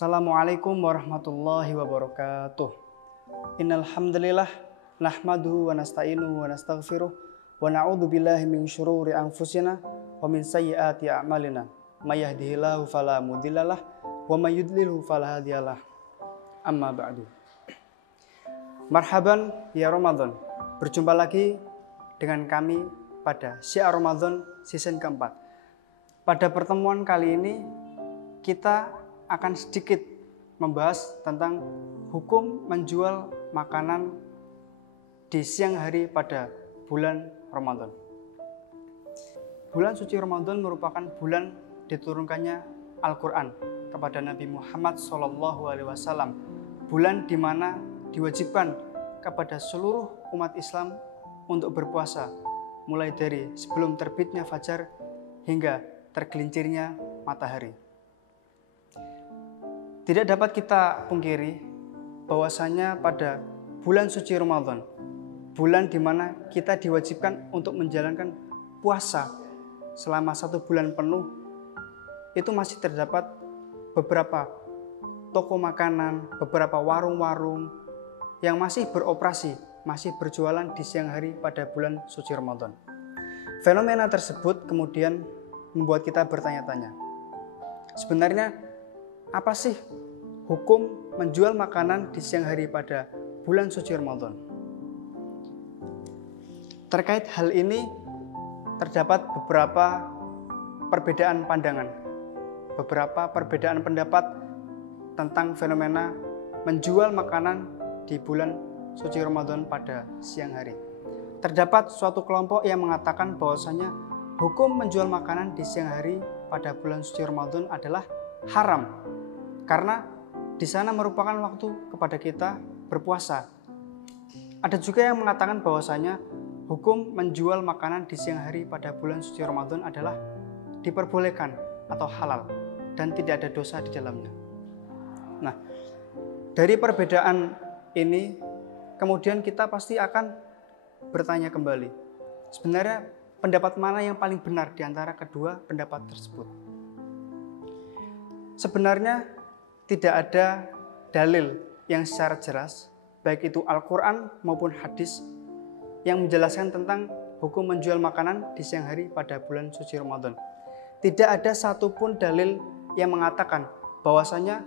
Assalamualaikum warahmatullahi wabarakatuh. Innal hamdalillah nahmaduhu wa nasta'inuhu wa nastaghfiruh wa na'udzu billahi min syururi anfusina wa min sayyiati a'malina. May yahdihillahu fala mudhillalah wa may yudlilhu fala hadiyalah. Amma ba'du. Marhaban ya Ramadan. Berjumpa lagi dengan kami pada Syiar Ramadan season keempat. Pada pertemuan kali ini kita akan sedikit membahas tentang hukum menjual makanan di siang hari pada bulan Ramadan. Bulan suci Ramadan merupakan bulan diturunkannya Al-Quran kepada Nabi Muhammad SAW. Bulan di mana diwajibkan kepada seluruh umat Islam untuk berpuasa, mulai dari sebelum terbitnya fajar hingga tergelincirnya matahari. Tidak dapat kita pungkiri bahwasanya pada bulan suci Ramadan, bulan di mana kita diwajibkan untuk menjalankan puasa selama 1 bulan penuh, itu masih terdapat beberapa toko makanan, beberapa warung-warung yang masih beroperasi, masih berjualan di siang hari pada bulan suci Ramadan. Fenomena tersebut kemudian membuat kita bertanya-tanya, sebenarnya apa sih hukum menjual makanan di siang hari pada bulan suci Ramadan? Terkait hal ini terdapat beberapa perbedaan pandangan, beberapa perbedaan pendapat tentang fenomena menjual makanan di bulan suci Ramadan pada siang hari. Terdapat suatu kelompok yang mengatakan bahwasanya hukum menjual makanan di siang hari pada bulan suci Ramadan adalah haram, karena di sana merupakan waktu kepada kita berpuasa. Ada juga yang mengatakan bahwasanya hukum menjual makanan di siang hari pada bulan suci Ramadan adalah diperbolehkan atau halal dan tidak ada dosa di dalamnya. Nah, dari perbedaan ini kemudian kita pasti akan bertanya kembali, sebenarnya pendapat mana yang paling benar di antara kedua pendapat tersebut? Sebenarnya tidak ada dalil yang secara jelas, baik itu Al-Quran maupun hadis, yang menjelaskan tentang hukum menjual makanan di siang hari pada bulan suci Ramadan. Tidak ada satupun dalil yang mengatakan bahwasanya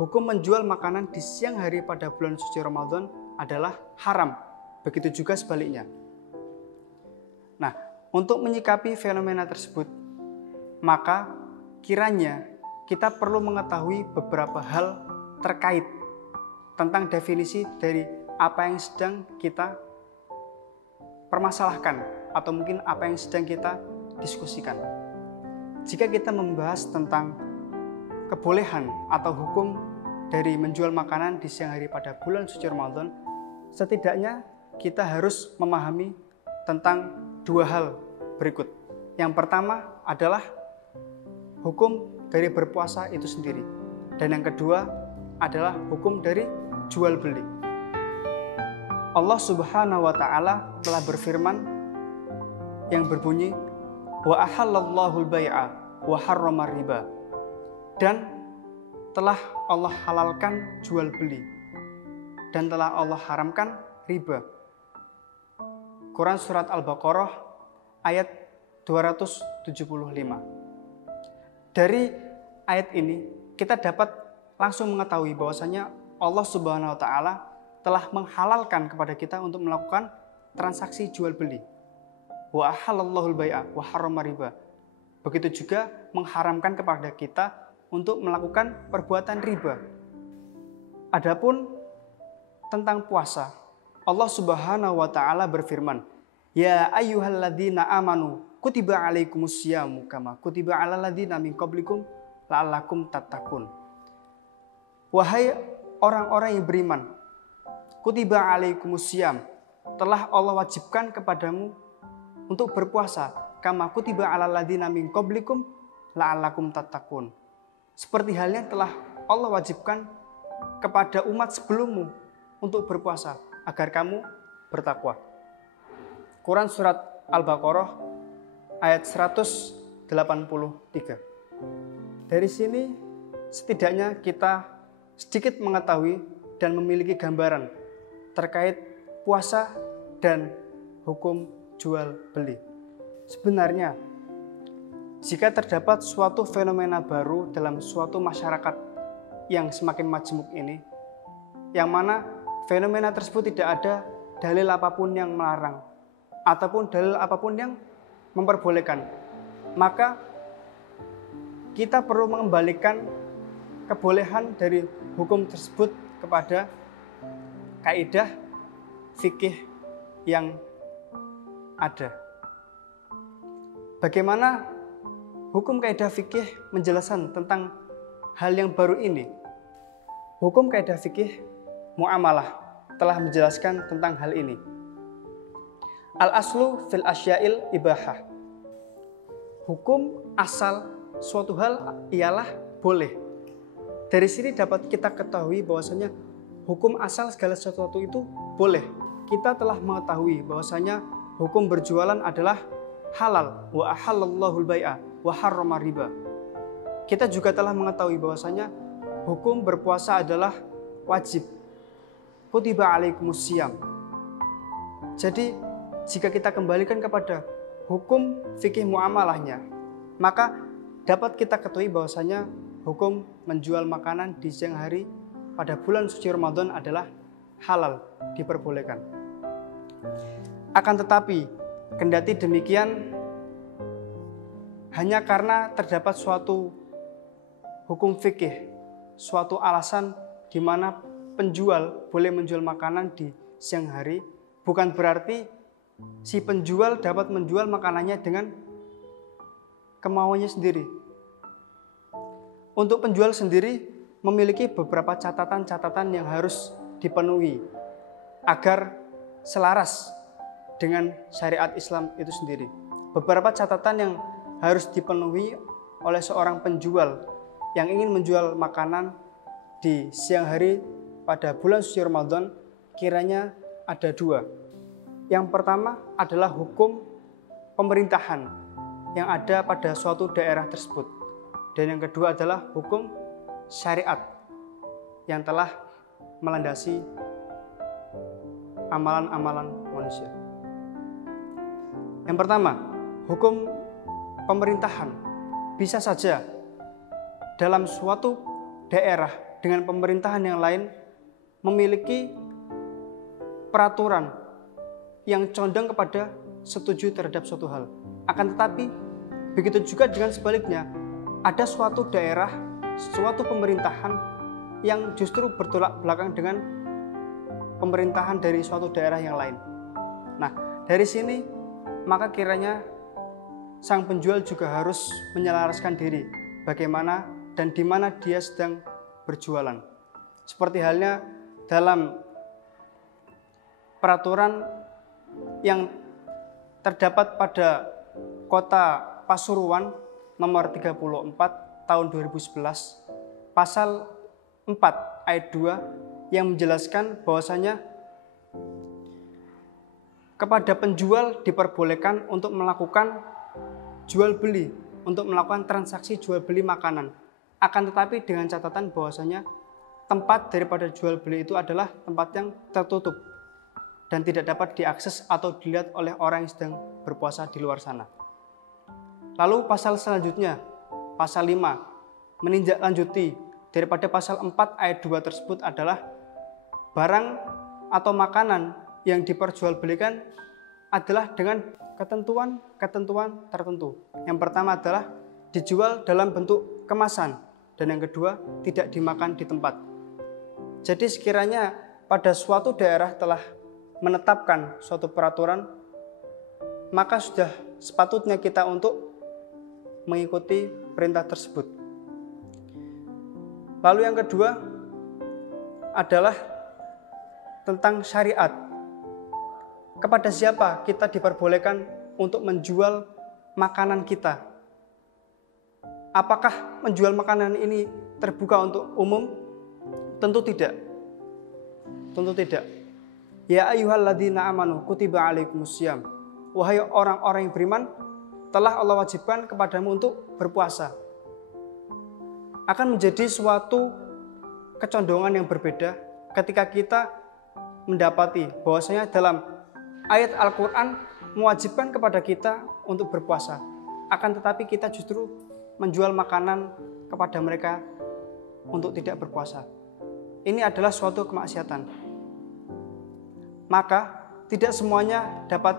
hukum menjual makanan di siang hari pada bulan suci Ramadan adalah haram. Begitu juga sebaliknya. Nah, untuk menyikapi fenomena tersebut, maka kiranya kita perlu mengetahui beberapa hal terkait tentang definisi dari apa yang sedang kita permasalahkan atau mungkin apa yang sedang kita diskusikan. Jika kita membahas tentang kebolehan atau hukum dari menjual makanan di siang hari pada bulan suci Ramadan, setidaknya kita harus memahami tentang 2 hal berikut. Yang pertama adalah hukum dari berpuasa itu sendiri, dan yang kedua adalah hukum dari jual beli. Allah Subhanahu wa taala telah berfirman yang berbunyi, wa ahallallahu al-bai'a wa harrama riba, dan telah Allah halalkan jual beli dan telah Allah haramkan riba. Quran surat Al-Baqarah ayat 275. Dari ayat ini kita dapat langsung mengetahui bahwasanya Allah Subhanahu wa taala telah menghalalkan kepada kita untuk melakukan transaksi jual beli. Wa ahallallahu al-bai'a wa harrama riba. Begitu juga mengharamkan kepada kita untuk melakukan perbuatan riba. Adapun tentang puasa, Allah Subhanahu wa taala berfirman, "Ya ayyuhalladzina amanu kutiba alaikumusyamu kama kutiba alal ladzina min qablikum la'allakum tattaqun." Wahai orang-orang yang beriman, kutiba alaikumussyam, telah Allah wajibkan kepadamu untuk berpuasa, kama kutiba alal ladzina min qablikum la'allakum tattaqun. Seperti halnya telah Allah wajibkan kepada umat sebelummu untuk berpuasa agar kamu bertakwa. Quran surat Al-Baqarah ayat 183. Dari sini setidaknya kita sedikit mengetahui dan memiliki gambaran terkait puasa dan hukum jual beli. Sebenarnya, jika terdapat suatu fenomena baru dalam suatu masyarakat yang semakin majemuk ini, yang mana fenomena tersebut tidak ada dalil apapun yang melarang ataupun dalil apapun yang memperbolehkan, maka kita perlu mengembalikan kebolehan dari hukum tersebut kepada kaidah fikih yang ada. Bagaimana hukum kaidah fikih menjelaskan tentang hal yang baru ini? Hukum kaidah fikih muamalah telah menjelaskan tentang hal ini. Al-aslu fil asyail ibahah. Hukum asal suatu hal ialah boleh. Dari sini dapat kita ketahui bahwasanya hukum asal segala sesuatu itu boleh. Kita telah mengetahui bahwasanya hukum berjualan adalah halal, wa ahallallahu al-bai'a wa harrama riba. Kita juga telah mengetahui bahwasanya hukum berpuasa adalah wajib. Kutiba alaikumusiyam. Jadi, jika kita kembalikan kepada hukum fikih muamalahnya, maka dapat kita ketahui bahwasanya hukum menjual makanan di siang hari pada bulan suci Ramadan adalah halal, diperbolehkan. Akan tetapi, kendati demikian, hanya karena terdapat suatu hukum fikih, suatu alasan di mana penjual boleh menjual makanan di siang hari, bukan berarti si penjual dapat menjual makanannya dengan kemauannya sendiri. Untuk penjual sendiri memiliki beberapa catatan-catatan yang harus dipenuhi agar selaras dengan syariat Islam itu sendiri. Beberapa catatan yang harus dipenuhi oleh seorang penjual yang ingin menjual makanan di siang hari pada bulan suci Ramadan kiranya ada dua. Yang pertama adalah hukum pemerintahan yang ada pada suatu daerah tersebut. Dan yang kedua adalah hukum syariat yang telah melandasi amalan-amalan manusia. Yang pertama, hukum pemerintahan. Bisa saja dalam suatu daerah dengan pemerintahan yang lain memiliki peraturan yang condong kepada setuju terhadap suatu hal. Akan tetapi, begitu juga dengan sebaliknya, ada suatu daerah, suatu pemerintahan yang justru bertolak belakang dengan pemerintahan dari suatu daerah yang lain. Nah, dari sini maka kiranya sang penjual juga harus menyelaraskan diri bagaimana dan di mana dia sedang berjualan. Seperti halnya dalam peraturan yang terdapat pada Kota Pasuruan nomor 34 tahun 2011 pasal 4 ayat 2 yang menjelaskan bahwasanya kepada penjual diperbolehkan untuk melakukan jual beli, untuk melakukan transaksi jual beli makanan. Akan tetapi dengan catatan bahwasanya tempat daripada jual beli itu adalah tempat yang tertutup dan tidak dapat diakses atau dilihat oleh orang yang sedang berpuasa di luar sana. Lalu pasal selanjutnya, pasal 5, menindaklanjuti daripada pasal 4 ayat 2 tersebut adalah barang atau makanan yang diperjualbelikan adalah dengan ketentuan tertentu. Yang pertama adalah dijual dalam bentuk kemasan dan yang kedua tidak dimakan di tempat. Jadi sekiranya pada suatu daerah telah menetapkan suatu peraturan, maka sudah sepatutnya kita untuk mengikuti perintah tersebut. Lalu yang kedua adalah tentang syariat. Kepada siapa kita diperbolehkan untuk menjual makanan kita? Apakah menjual makanan ini terbuka untuk umum? Tentu tidak. Tentu tidak. Ya ayyuhalladzina amanu kutiba alaikumusiyam. Wahai orang-orang yang beriman, telah Allah wajibkan kepadamu untuk berpuasa. Akan menjadi suatu kecondongan yang berbeda ketika kita mendapati bahwasanya dalam ayat Al-Quran mewajibkan kepada kita untuk berpuasa. Akan tetapi kita justru menjual makanan kepada mereka untuk tidak berpuasa. Ini adalah suatu kemaksiatan. Maka tidak semuanya dapat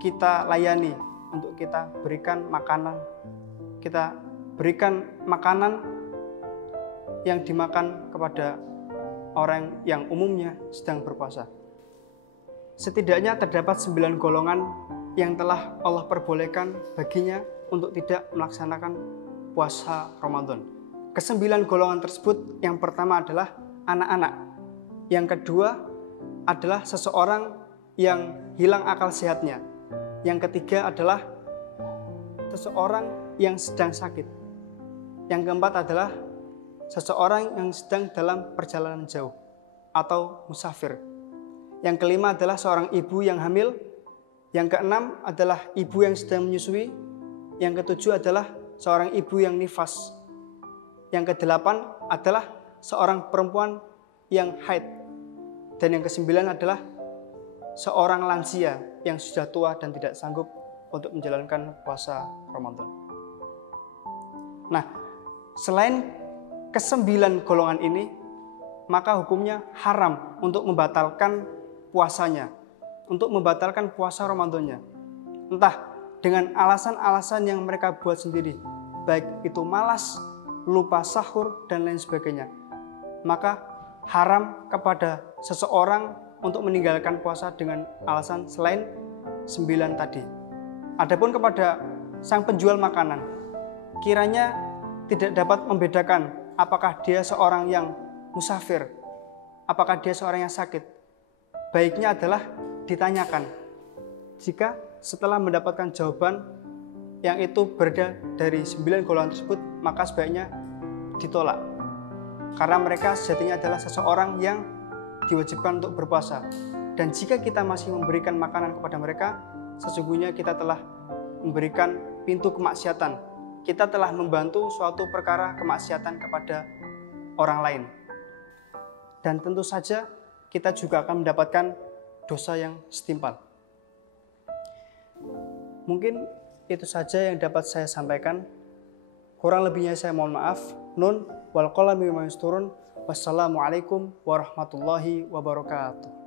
kita layani untuk kita berikan makanan. Kita berikan makanan yang dimakan kepada orang yang umumnya sedang berpuasa. Setidaknya terdapat 9 golongan yang telah Allah perbolehkan baginya untuk tidak melaksanakan puasa Ramadan. Ke-9 golongan tersebut, yang pertama adalah anak-anak. Yang kedua adalah seseorang yang hilang akal sehatnya. Yang ketiga adalah seseorang yang sedang sakit. Yang keempat adalah seseorang yang sedang dalam perjalanan jauh atau musafir. Yang kelima adalah seorang ibu yang hamil. Yang keenam adalah ibu yang sedang menyusui. Yang ketujuh adalah seorang ibu yang nifas. Yang kedelapan adalah seorang perempuan yang haid. Dan yang kesembilan adalah seorang lansia yang sudah tua dan tidak sanggup untuk menjalankan puasa Ramadan. Nah, selain ke-9 golongan ini, maka hukumnya haram untuk membatalkan puasanya, untuk membatalkan puasa Ramadannya. Entah dengan alasan-alasan yang mereka buat sendiri, baik itu malas, lupa sahur, dan lain sebagainya. Maka haram kepada seseorang untuk meninggalkan puasa dengan alasan selain 9 tadi. Adapun kepada sang penjual makanan, kiranya tidak dapat membedakan apakah dia seorang yang musafir, apakah dia seorang yang sakit. Baiknya adalah ditanyakan. Jika setelah mendapatkan jawaban yang itu berada dari 9 golongan tersebut, maka sebaiknya ditolak. Karena mereka sejatinya adalah seseorang yang diwajibkan untuk berpuasa. Dan jika kita masih memberikan makanan kepada mereka, sesungguhnya kita telah memberikan pintu kemaksiatan. Kita telah membantu suatu perkara kemaksiatan kepada orang lain. Dan tentu saja kita juga akan mendapatkan dosa yang setimpal. Mungkin itu saja yang dapat saya sampaikan. Kurang lebihnya saya mohon maaf. Nun wal qalami wa yasturun. Wassalamualaikum warahmatullahi wabarakatuh.